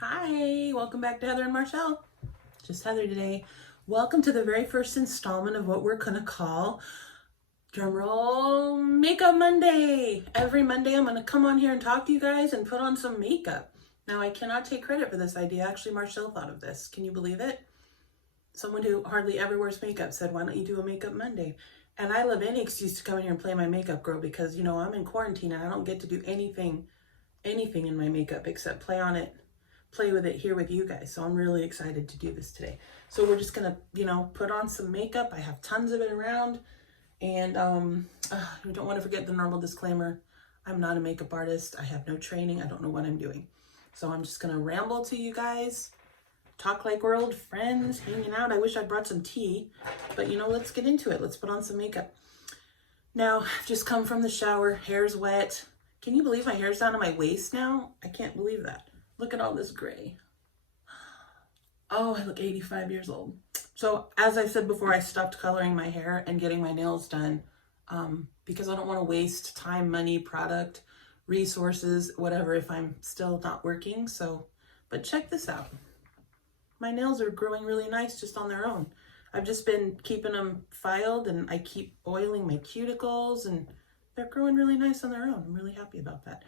Hi, welcome back to Heather and Marchelle. Just Heather today. Welcome to the very first installment of what we're gonna call, drumroll, Makeup Monday. Every Monday I'm gonna come on here and talk to you guys and put on some makeup. Now I cannot take credit for this idea. Actually, Marchelle thought of this. Can you believe it? Someone who hardly ever wears makeup said, why don't you do a Makeup Monday? And I love any excuse to come in here and play my makeup girl because, I'm in quarantine and I don't get to do anything in my makeup except play with it here with you guys. So I'm really excited to do this today. So we're just gonna, put on some makeup. I have tons of it around. And we don't want to forget the normal disclaimer. I'm not a makeup artist. I have no training. I don't know what I'm doing. So I'm just gonna ramble to you guys, talk like we're old friends, hanging out. I wish I brought some tea, but let's get into it. Let's put on some makeup. Now, I've just come from the shower, hair's wet. Can you believe my hair's down to my waist now? I can't believe that. Look at all this gray. Oh, I look 85 years old. So as I said before, I stopped coloring my hair and getting my nails done because I don't want to waste time, money, product, resources, whatever, if I'm still not working. But check this out. My nails are growing really nice just on their own. I've just been keeping them filed and I keep oiling my cuticles and they're growing really nice on their own. I'm really happy about that.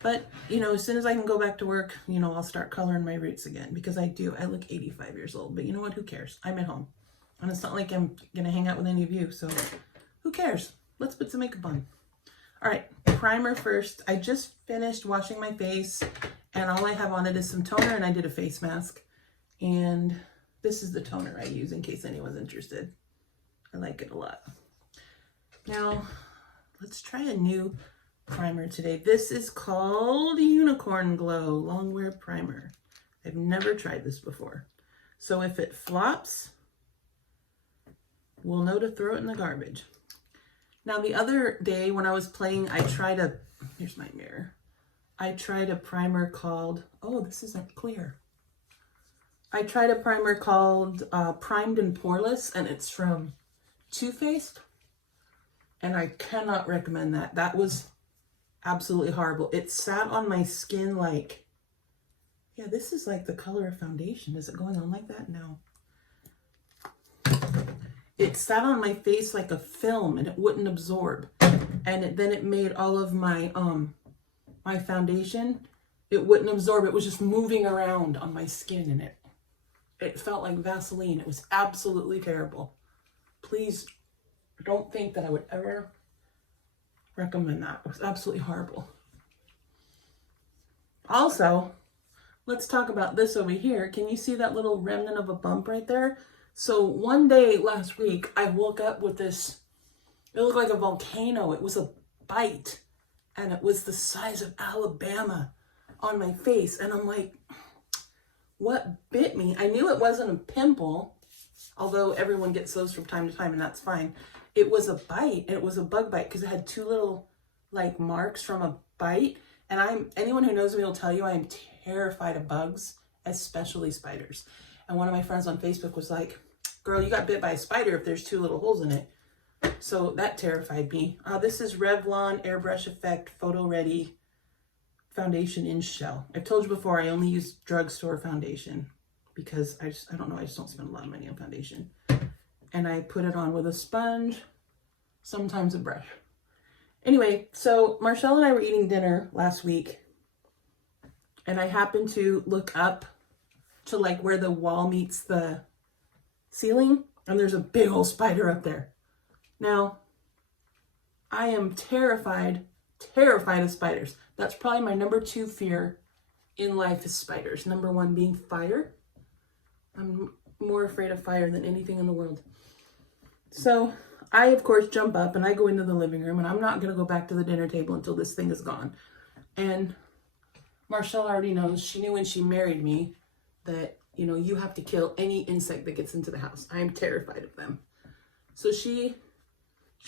But, as soon as I can go back to work, I'll start coloring my roots again because I look 85 years old. But you know what? Who cares? I'm at home. And it's not like I'm going to hang out with any of you. So who cares? Let's put some makeup on. All right, primer first. I just finished washing my face and all I have on it is some toner and I did a face mask. And this is the toner I use in case anyone's interested. I like it a lot. Now, let's try a new primer today. This is called Unicorn Glow Longwear Primer. I've never tried this before. So if it flops, we'll know to throw it in the garbage. Now the other day when I was playing, here's my mirror. I tried a primer called, oh, this isn't clear. I tried a primer called Primed and Poreless, and it's from Too Faced. And I cannot recommend that. That was absolutely horrible. It sat on my skin like, yeah, this is like the color of foundation. Is it going on like that? No. It sat on my face like a film and it wouldn't absorb. And then it made all of my my foundation, it wouldn't absorb. It was just moving around on my skin and it felt like Vaseline. It was absolutely terrible. Please don't think that I would ever recommend that. It was absolutely horrible. Also, let's talk about this over here. Can you see that little remnant of a bump right there? So one day last week, I woke up with this, it looked like a volcano. It was a bite and it was the size of Alabama on my face. And I'm like, what bit me? I knew it wasn't a pimple, although everyone gets those from time to time and that's fine. It was a bite, and it was a bug bite because it had two little like marks from a bite. And anyone who knows me will tell you I am terrified of bugs, especially spiders. And one of my friends on Facebook was like, girl, you got bit by a spider if there's two little holes in it. So that terrified me. This is Revlon Airbrush Effect Photo Ready Foundation in Shell. I've told you before, I only use drugstore foundation because I don't know, I just don't spend a lot of money on foundation. And I put it on with a sponge, sometimes a brush. Anyway, so Marchelle and I were eating dinner last week and I happened to look up to like where the wall meets the ceiling and there's a big old spider up there. Now, I am terrified of spiders. That's probably my number 2 fear in life is spiders. Number 1 being fire. I'm more afraid of fire than anything in the world. So I, of course, jump up and I go into the living room and I'm not going to go back to the dinner table until this thing is gone. And Marchelle already knows, she knew when she married me that, you have to kill any insect that gets into the house. I am terrified of them. So she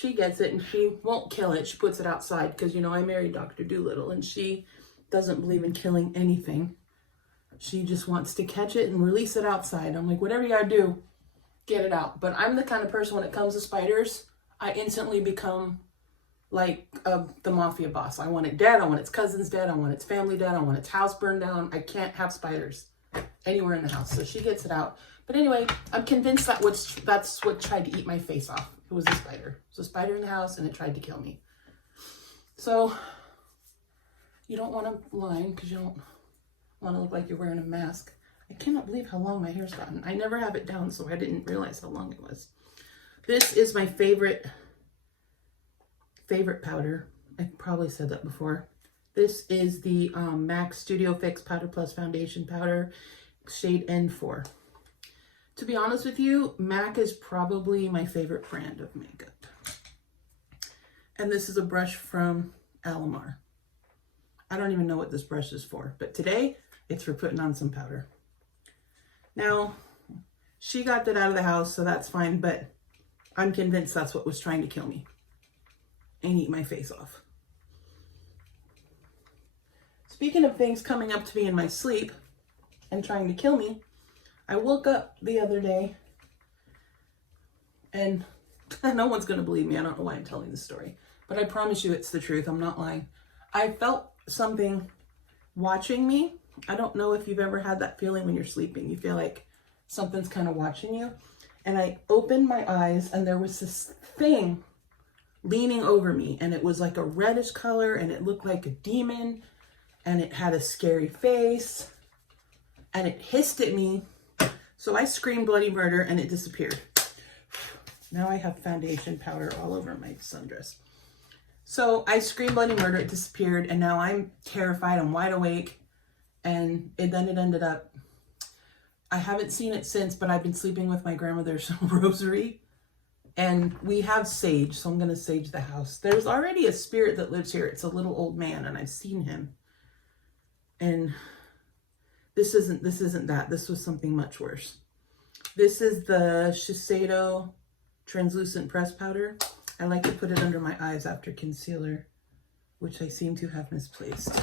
gets it and she won't kill it. She puts it outside because, I married Dr. Dolittle and she doesn't believe in killing anything. She just wants to catch it and release it outside. I'm like, whatever you gotta do, get it out. But I'm the kind of person when it comes to spiders, I instantly become like the mafia boss. I want it dead. I want its cousins dead. I want its family dead. I want its house burned down. I can't have spiders anywhere in the house. So she gets it out. But anyway, I'm convinced that's what tried to eat my face off. It was a spider. It was a spider in the house and it tried to kill me. So you don't want to line because you don't want to look like you're wearing a mask. I cannot believe how long my hair's gotten. I never have it down, so I didn't realize how long it was. This is my favorite powder. I probably said that before. This is the MAC Studio Fix Powder Plus Foundation Powder, shade N4. To be honest with you, MAC is probably my favorite brand of makeup. And this is a brush from Alamar. I don't even know what this brush is for, but today it's for putting on some powder. Now, she got that out of the house, so that's fine, but I'm convinced that's what was trying to kill me and eat my face off. Speaking of things coming up to me in my sleep and trying to kill me, I woke up the other day and no one's going to believe me. I don't know why I'm telling this story, but I promise you it's the truth. I'm not lying. I felt something watching me. I don't know if you've ever had that feeling when you're sleeping. You feel like something's kind of watching you. And I opened my eyes and there was this thing leaning over me, and it was like a reddish color and it looked like a demon and it had a scary face and it hissed at me. So I screamed bloody murder and it disappeared. Now I have foundation powder all over my sundress. So I screamed bloody murder, it disappeared, and now I'm terrified, I'm wide awake, and then it ended up, I haven't seen it since, but I've been sleeping with my grandmother's rosary, and we have sage, so I'm going to sage the house. There's already a spirit that lives here. It's a little old man, and I've seen him. And this isn't that. This was something much worse. This is the Shiseido translucent press powder. I like to put it under my eyes after concealer, which I seem to have misplaced.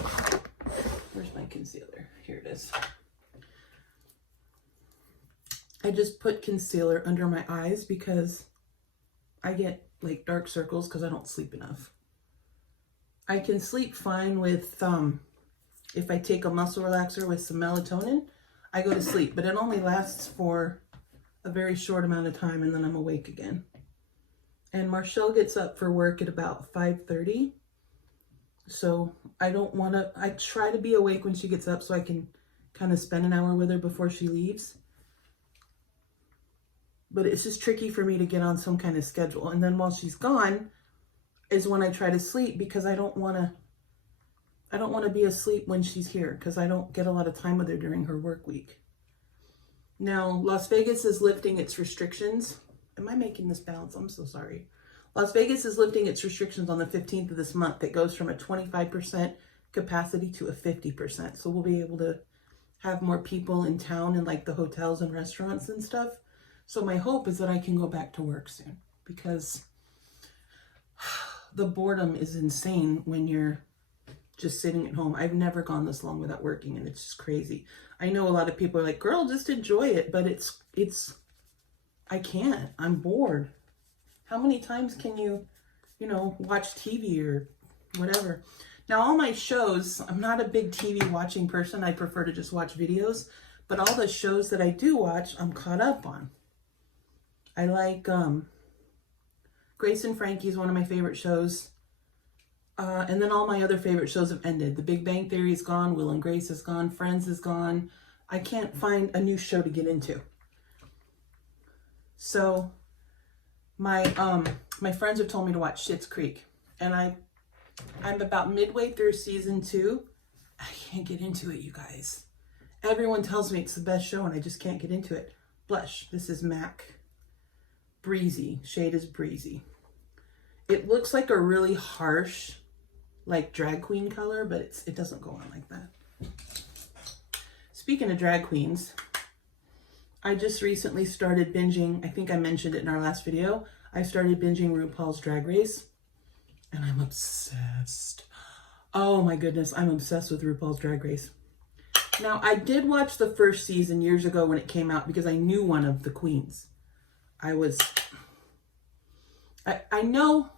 Where's my concealer? Here it is. I just put concealer under my eyes because I get like dark circles because I don't sleep enough. I can sleep fine with, if I take a muscle relaxer with some melatonin, I go to sleep, but it only lasts for a very short amount of time and then I'm awake again. And Marchelle gets up for work at about 5:30. So I try to be awake when she gets up so I can kind of spend an hour with her before she leaves. But it's just tricky for me to get on some kind of schedule. And then while she's gone is when I try to sleep, because I don't want to be asleep when she's here because I don't get a lot of time with her during her work week. Now, Las Vegas is lifting its restrictions. Am I making this bounce? I'm so sorry. Las Vegas is lifting its restrictions on the 15th of this month. It goes from a 25% capacity to a 50%. So we'll be able to have more people in town and like the hotels and restaurants and stuff. So my hope is that I can go back to work soon, because the boredom is insane when you're just sitting at home. I've never gone this long without working, and it's just crazy. I know a lot of people are like, girl, just enjoy it. But I can't. I'm bored. How many times can you watch TV or whatever? Now, all my shows, I'm not a big TV watching person. I prefer to just watch videos. But all the shows that I do watch, I'm caught up on. I like Grace and Frankie is one of my favorite shows. And then all my other favorite shows have ended. The Big Bang Theory is gone. Will and Grace is gone. Friends is gone. I can't find a new show to get into. So my friends have told me to watch Schitt's Creek. And I'm about midway through season 2. I can't get into it, you guys. Everyone tells me it's the best show and I just can't get into it. Blush. This is MAC. Breezy. Shade is Breezy. It looks like a really harsh, like drag queen color, but it doesn't go on like that. Speaking of drag queens, I just recently started binging, I think I mentioned it in our last video, I started binging RuPaul's Drag Race, and I'm obsessed. Oh my goodness, I'm obsessed with RuPaul's Drag Race. Now, I did watch the first season years ago when it came out because I knew one of the queens. I know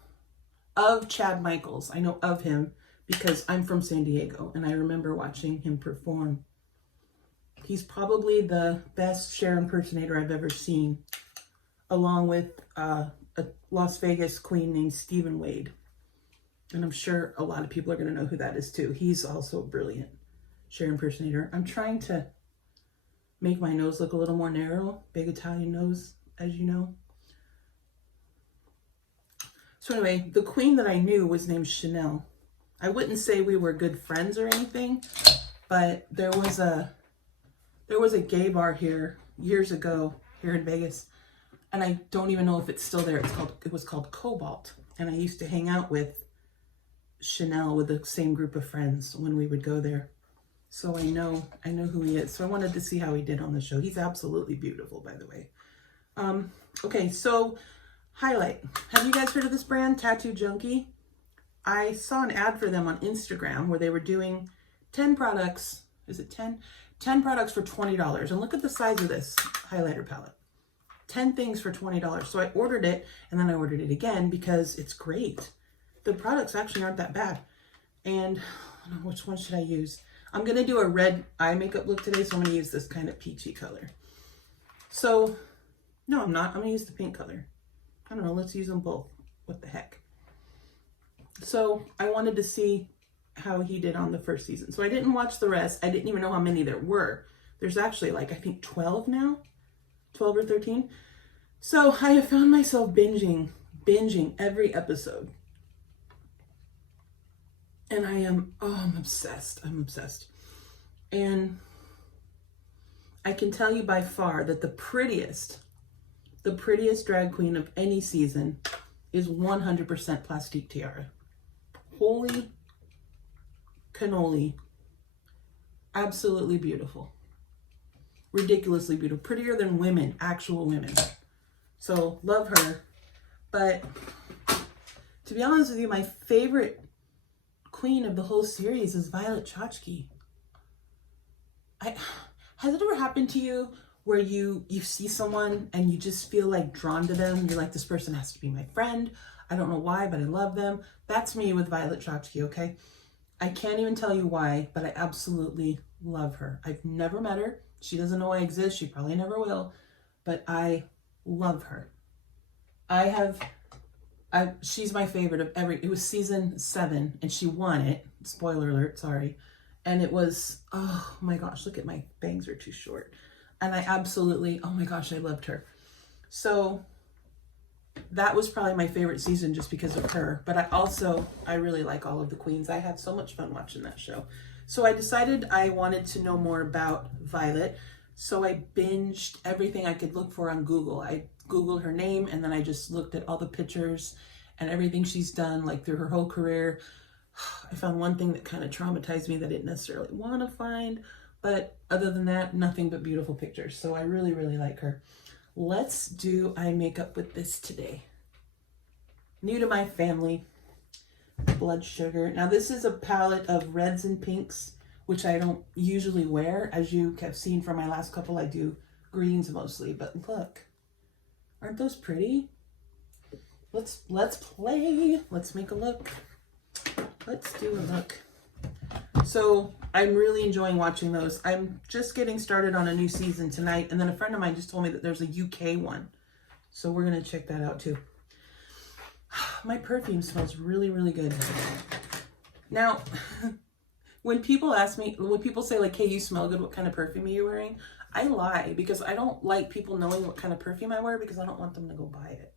of Chad Michaels. I know of him because I'm from San Diego and I remember watching him perform. He's probably the best Cher impersonator I've ever seen, along with a Las Vegas queen named Stephen Wade. And I'm sure a lot of people are going to know who that is too. He's also a brilliant Cher impersonator. I'm trying to make my nose look a little more narrow. Big Italian nose, as you know. So anyway, the queen that I knew was named Chanel. I wouldn't say we were good friends or anything, but there was a gay bar here years ago here in Vegas, and I don't even know if it's still there. It was called Cobalt, and I used to hang out with Chanel with the same group of friends when we would go there. So I know who he is. So I wanted to see how he did on the show. He's absolutely beautiful, by the way. Okay, so highlight. Have you guys heard of this brand, Tattoo Junkie? I saw an ad for them on Instagram where they were doing 10 products. Is it 10? 10 products for $20. And look at the size of this highlighter palette. 10 things for $20. So I ordered it, and then I ordered it again because it's great. The products actually aren't that bad. And I don't know, which one should I use? I'm going to do a red eye makeup look today, so I'm going to use this kind of peachy color. So, no, I'm not. I'm going to use the pink color. I don't know. Let's use them both. What the heck? So I wanted to see how he did on the first season. So I didn't watch the rest. I didn't even know how many there were. There's actually like, I think 12 now, 12 or 13. So I have found myself binging every episode. And I'm obsessed. I'm obsessed. And I can tell you by far that the prettiest drag queen of any season is 100% Plastique Tiara. Holy cannoli. Absolutely beautiful. Ridiculously beautiful. Prettier than women, actual women. So, love her. But, to be honest with you, my favorite queen of the whole series is Violet Chachki. Has it ever happened to you where you see someone and you just feel like drawn to them? You're like, this person has to be my friend. I don't know why, but I love them. That's me with Violet Chachki, okay? I can't even tell you why, but I absolutely love her. I've never met her. She doesn't know I exist. She probably never will, but I love her. She's my favorite of it was season 7 and she won it. Spoiler alert, sorry. And it was, oh my gosh, look at my bangs are too short. And I absolutely, oh my gosh, I loved her. So that was probably my favorite season just because of her. But I really like all of the queens. I had so much fun watching that show. So I decided I wanted to know more about Violet. So I binged everything I could look for on Google. I Googled her name and then I just looked at all the pictures and everything she's done like through her whole career. I found one thing that kind of traumatized me that I didn't necessarily want to find. But other than that, nothing but beautiful pictures. So I really, really like her. Let's do eye makeup with this today. New to my family, Blood Sugar. Now this is a palette of reds and pinks, which I don't usually wear. As you have seen from my last couple, I do greens mostly. But look, aren't those pretty? Let's play. Let's make a look. Let's do a look. So I'm really enjoying watching those. I'm just getting started on a new season tonight. And then a friend of mine just told me that there's a UK one. So we're going to check that out too. My perfume smells really, really good. Now, when people say like, hey, you smell good, what kind of perfume are you wearing? I lie because I don't like people knowing what kind of perfume I wear because I don't want them to go buy it.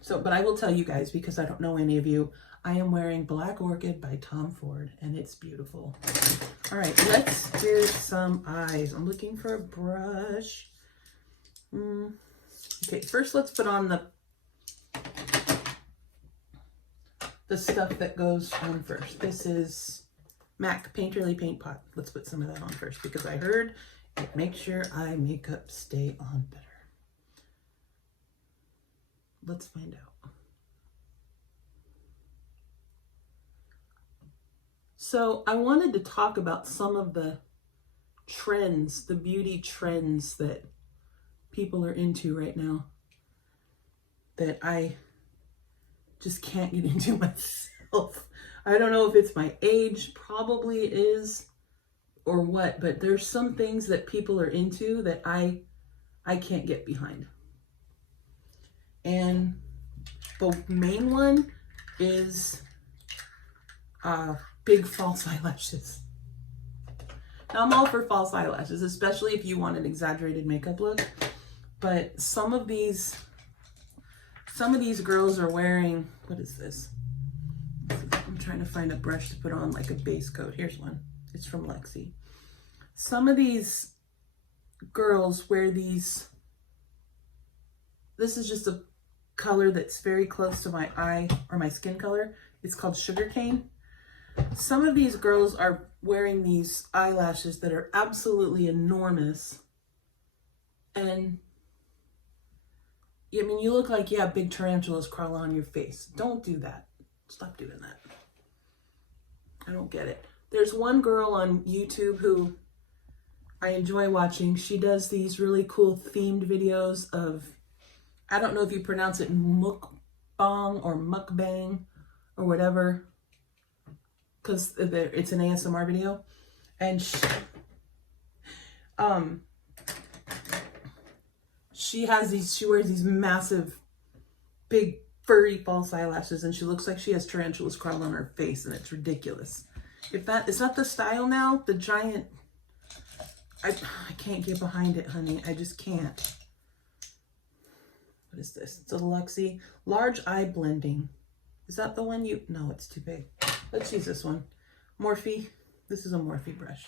So, but I will tell you guys because I don't know any of you, I am wearing Black Orchid by Tom Ford and it's beautiful. All right, let's do some eyes. I'm looking for a brush. Okay, first let's put on the stuff that goes on first. This is MAC Painterly Paint Pot. Let's put some of that on first because I heard it makes your eye makeup stay on better. Let's find out. So I wanted to talk about some of the trends, the beauty trends that people are into right now that I just can't get into myself. I don't know if it's my age, probably it is, or what, but there's some things that people are into that I can't get behind. And the main one is big false eyelashes. Now, I'm all for false eyelashes, especially if you want an exaggerated makeup look. But some of these girls are wearing, what is this? I'm trying to find a brush to put on like a base coat. Here's one. It's from Lexi. Some of these girls wear these. This is just a color that's very close to my eye or my skin color. It's called sugarcane. Some of these girls are wearing these eyelashes that are absolutely enormous. And I mean, you look like you have big tarantulas crawling on your face. Don't do that. Stop doing that. I don't get it. There's one girl on YouTube who I enjoy watching. She does these really cool themed videos of, I don't know if you pronounce it mukbang or mukbang or whatever, because it's an ASMR video. And she wears these massive, big, furry false eyelashes, and she looks like she has tarantulas crawling on her face, and it's ridiculous. If that is not the style now, the giant, I can't get behind it, honey. I just can't. What is this? It's a Luxie large eye blending. Is that the one you? No, it's too big. Let's use this one. Morphe. This is a Morphe brush,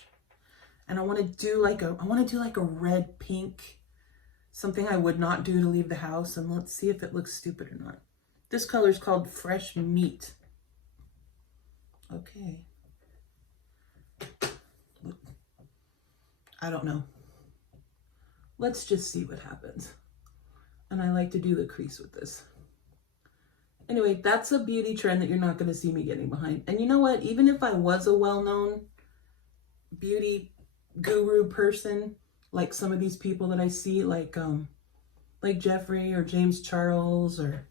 and I want to do like a red pink, something I would not do to leave the house. And let's see if it looks stupid or not. This color is called Fresh Meat. Okay. I don't know. Let's just see what happens. And I like to do the crease with this. Anyway, that's a beauty trend that you're not going to see me getting behind. And you know what? Even if I was a well-known beauty guru person, like some of these people that I see, like Jeffrey or James Charles or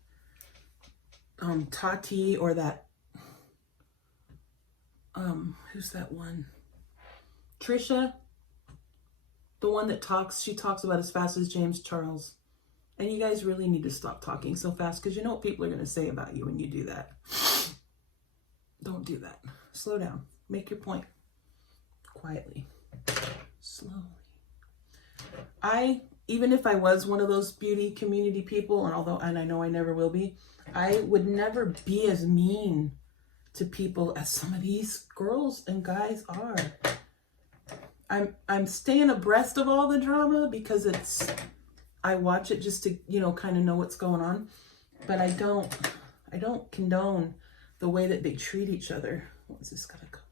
Tati, or that who's that one? Trisha, the one that she talks about as fast as James Charles. And you guys really need to stop talking so fast, because you know what people are going to say about you when you do that. Don't do that. Slow down. Make your point quietly, slowly. Even if I was one of those beauty community people, and I know I never will be, I would never be as mean to people as some of these girls and guys are. I'm staying abreast of all the drama because I watch it just to, kind of know what's going on, but I don't condone the way that they treat each other. What's this got a color?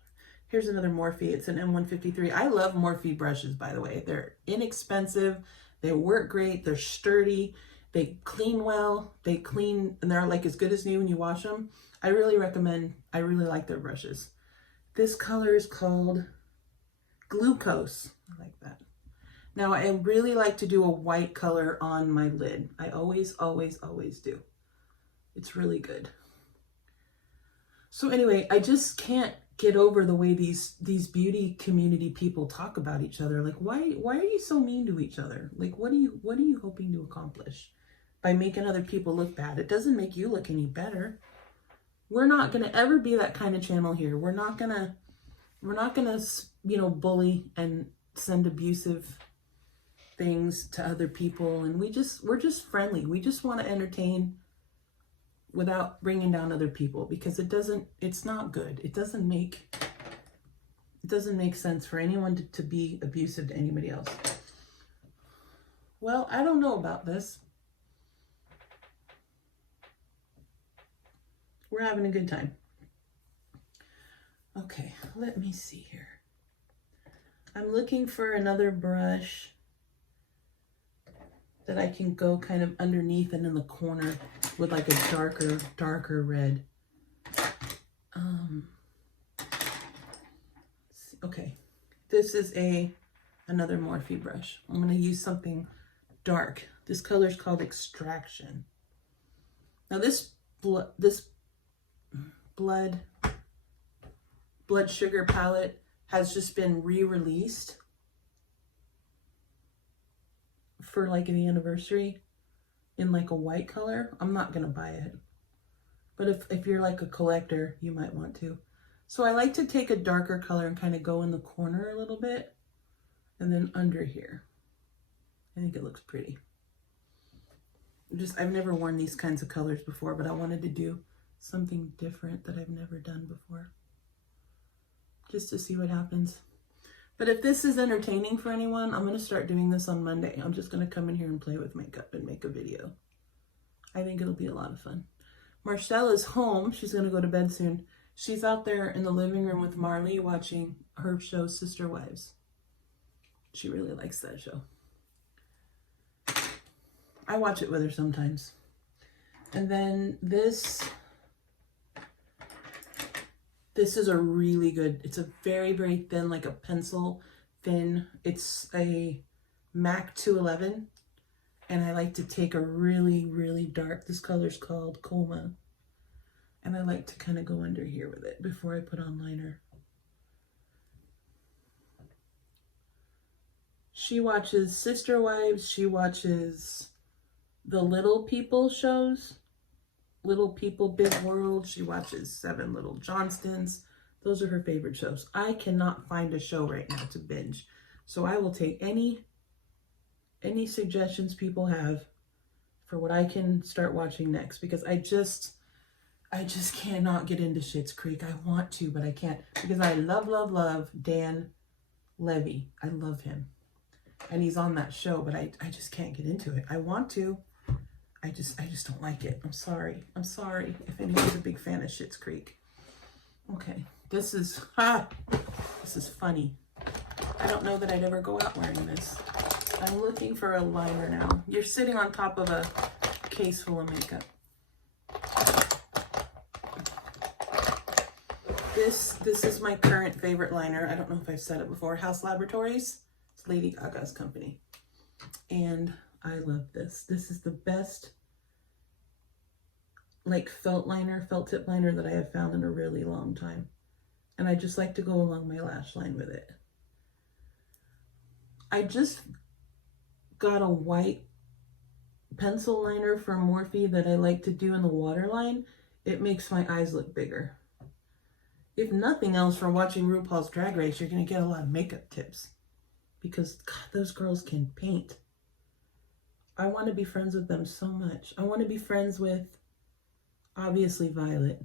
Here's another Morphe. It's an M153. I love Morphe brushes, by the way. They're inexpensive. They work great. They're sturdy. They clean well. They clean, and they're like as good as new when you wash them. I really like their brushes. This color is called Glucose. I like that. Now, I really like to do a white color on my lid. I always, always, always do. It's really good. So anyway, I just can't get over the way these beauty community people talk about each other. Like, why are you so mean to each other? Like, what are you hoping to accomplish by making other people look bad? It doesn't make you look any better. We're not going to ever be that kind of channel here. We're not going to, bully and send abusive things to other people. And we're just friendly. We just want to entertain without bringing down other people, because it's not good. It doesn't make sense for anyone to be abusive to anybody else. Well, I don't know about this. We're having a good time. Okay, let me see here. I'm looking for another brush that I can go kind of underneath and in the corner with like a darker red. Okay, this is another Morphe brush. I'm going to use something dark. This color is called Extraction. Now this blood sugar palette has just been re-released for like the anniversary in like a white color. I'm not gonna buy it, but if you're like a collector, you might want to. So I like to take a darker color and kind of go in the corner a little bit and then under here. I think it looks pretty. I've never worn these kinds of colors before, but I wanted to do something different that I've never done before, just to see what happens. But if this is entertaining for anyone, I'm going to start doing this on Monday. I'm just going to come in here and play with makeup and make a video. I think it'll be a lot of fun. Marchelle is home. She's going to go to bed soon. She's out there in the living room with Marley watching her show, Sister Wives. She really likes that show. I watch it with her sometimes. And then this is a really good, it's a very, very thin, like a pencil thin. It's a MAC 211. And I like to take a really, really dark, this color's called Coma. And I like to kind of go under here with it before I put on liner. She watches Sister Wives. She watches the Little People shows. Little People, Big World. She watches 7 Little Johnstons. Those are her favorite shows. I cannot find a show right now to binge. So I will take any suggestions people have for what I can start watching next, because I just cannot get into Schitt's Creek. I want to, but I can't, because I love Dan Levy. I love him. And he's on that show, but I just can't get into it. I want to. I just don't like it. I'm sorry. I'm sorry if anyone's a big fan of Schitt's Creek. Okay, this is funny. I don't know that I'd ever go out wearing this. I'm looking for a liner now. You're sitting on top of a case full of makeup. This is my current favorite liner. I don't know if I've said it before. House Laboratories. It's Lady Gaga's company. And I love this. This is the best like felt tip liner that I have found in a really long time. And I just like to go along my lash line with it. I just got a white pencil liner from Morphe that I like to do in the waterline. It makes my eyes look bigger. If nothing else, from watching RuPaul's Drag Race, you're going to get a lot of makeup tips. Because, God, those girls can paint. I want to be friends with them so much. I want to be friends with, obviously, Violet.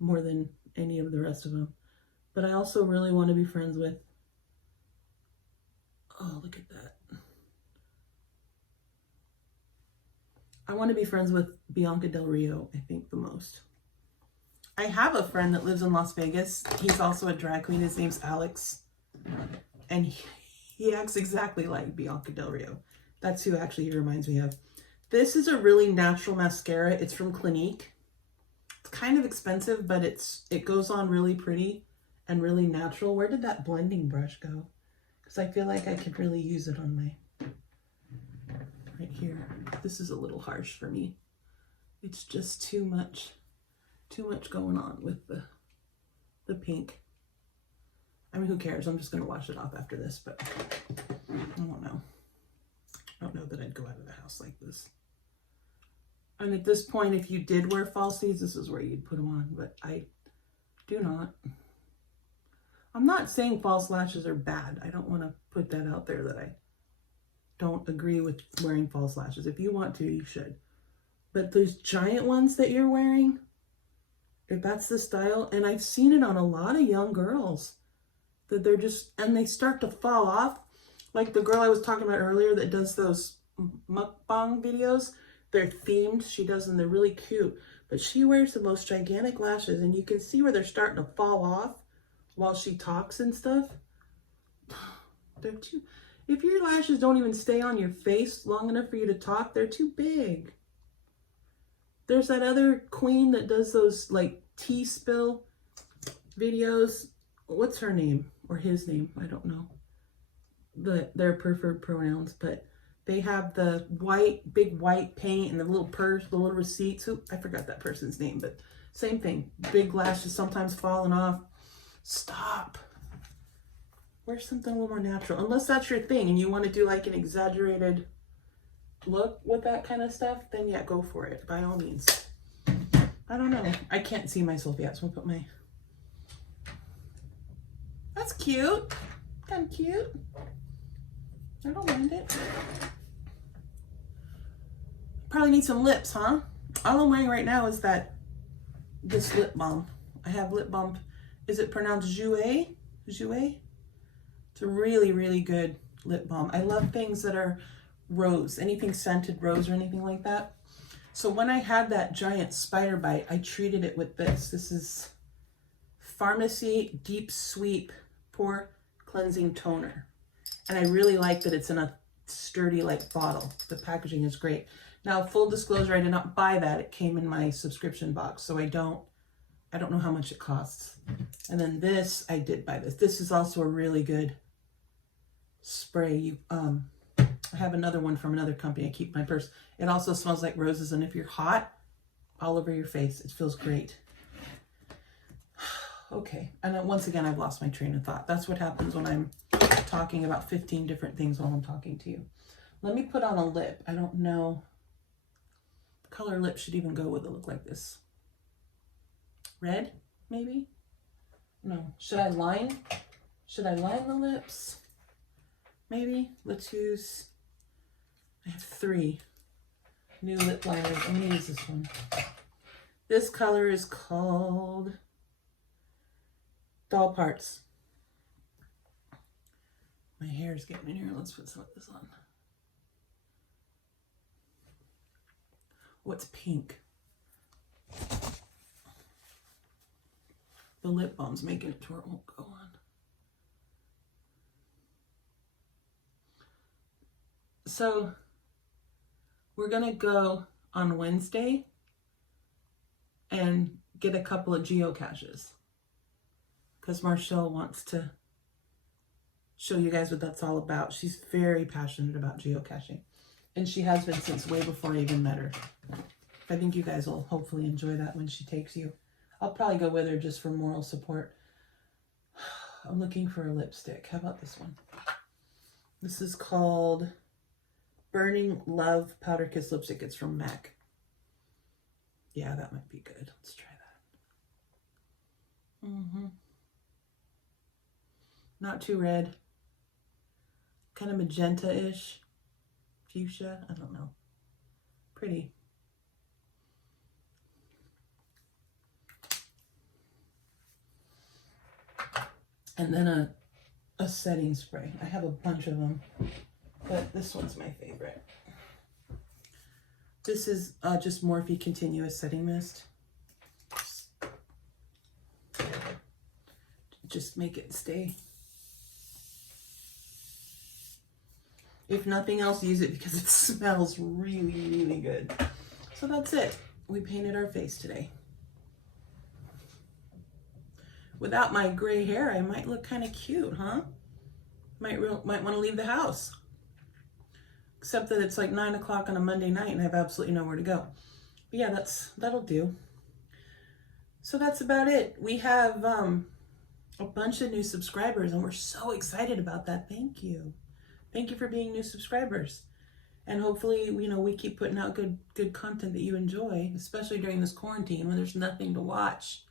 More than any of the rest of them. But I also really want to be friends with, oh, look at that. I want to be friends with Bianca Del Rio, I think, the most. I have a friend that lives in Las Vegas. He's also a drag queen. His name's Alex. And he acts exactly like Bianca Del Rio. That's who actually he reminds me of. This is a really natural mascara. It's from Clinique. It's kind of expensive, but it goes on really pretty and really natural. Where did that blending brush go? Because I feel like I could really use it on my, right here. This is a little harsh for me. It's just too much going on with the pink. I mean, who cares? I'm just going to wash it off after this, but I don't know. I don't know that I'd go out of the house like this. And at this point, if you did wear falsies, this is where you'd put them on, but I do not. I'm not saying false lashes are bad. I don't want to put that out there that I don't agree with wearing false lashes. If you want to, you should. But those giant ones that you're wearing, if that's the style, and I've seen it on a lot of young girls, that they're just, and they start to fall off. Like the girl I was talking about earlier that does those mukbang videos, they're themed, she does them, they're really cute. But she wears the most gigantic lashes, and you can see where they're starting to fall off while she talks and stuff. They're too, if your lashes don't even stay on your face long enough for you to talk, they're too big. There's that other queen that does those like tea spill videos. What's her name? Or his name? I don't know. Their preferred pronouns, but They have the white, big white paint and the little purse, the little receipts. I forgot that person's name, but same thing. Big lashes sometimes falling off. Stop. Wear something a little more natural. Unless that's your thing and you want to do like an exaggerated look with that kind of stuff, then yeah, go for it. By all means. I don't know. I can't see myself yet, so I'll put my... That's cute. Kind of cute. I don't mind it. Probably need some lips, huh? All I'm wearing right now is this lip balm. I have lip balm. Is it pronounced Jouer? Jouer? It's a really, really good lip balm. I love things that are rose, anything scented rose or anything like that. So when I had that giant spider bite, I treated it with this. This is Pharmacy Deep Sweep Pore Cleansing Toner. And I really like that it's in a sturdy like bottle. The packaging is great. Now, full disclosure, I did not buy that. It came in my subscription box, so I don't know how much it costs. And then this, I did buy this. This is also a really good spray. I have another one from another company. I keep in my purse. It also smells like roses, and if you're hot, all over your face. It feels great. Okay, and then once again, I've lost my train of thought. That's what happens when I'm talking about 15 different things while I'm talking to you. Let me put on a lip. I don't know. The color lip should even go with a look like this. Red, maybe? No. Should I line the lips? Maybe. Let's use, I have 3 new lip liners. I'm gonna use this one. This color is called Doll Parts. My hair is getting in here. Let's put some of this on. What's pink? The lip balm's making it to where it won't go on. So we're gonna go on Wednesday and get a couple of geocaches because Marchelle wants to show you guys what that's all about. She's very passionate about geocaching, and she has been since way before I even met her. I think you guys will hopefully enjoy that when she takes you. I'll probably go with her just for moral support. I'm looking for a lipstick. How about this one? This is called Burning Love Powder Kiss Lipstick. It's from MAC. Yeah, that might be good. Let's try that. Not too red. Kind of magenta-ish. Fuchsia. I don't know. Pretty. And then a setting spray. I have a bunch of them, but this one's my favorite. This is just Morphe Continuous Setting Mist. Just make it stay. If nothing else, use it because it smells really, really good. So that's it. We painted our face today. Without my gray hair, I might look kind of cute, huh? Might want to leave the house. Except that it's like 9 o'clock on a Monday night and I have absolutely nowhere to go. But yeah, that'll do. So that's about it. We have a bunch of new subscribers and we're so excited about that. Thank you. Thank you for being new subscribers. And hopefully, we keep putting out good content that you enjoy, especially during this quarantine when there's nothing to watch.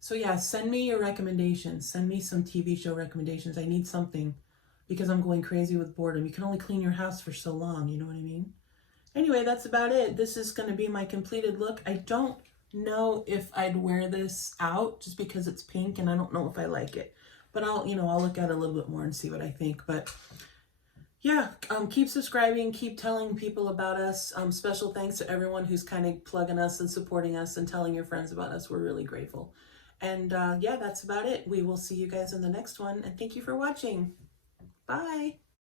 So yeah, send me your recommendations. Send me some TV show recommendations. I need something because I'm going crazy with boredom. You can only clean your house for so long, you know what I mean? Anyway, that's about it. This is going to be my completed look. I don't know if I'd wear this out just because it's pink and I don't know if I like it. But I'll look at it a little bit more and see what I think. But yeah, keep subscribing, keep telling people about us. Special thanks to everyone who's kind of plugging us and supporting us and telling your friends about us. We're really grateful. And yeah, that's about it. We will see you guys in the next one. And thank you for watching. Bye.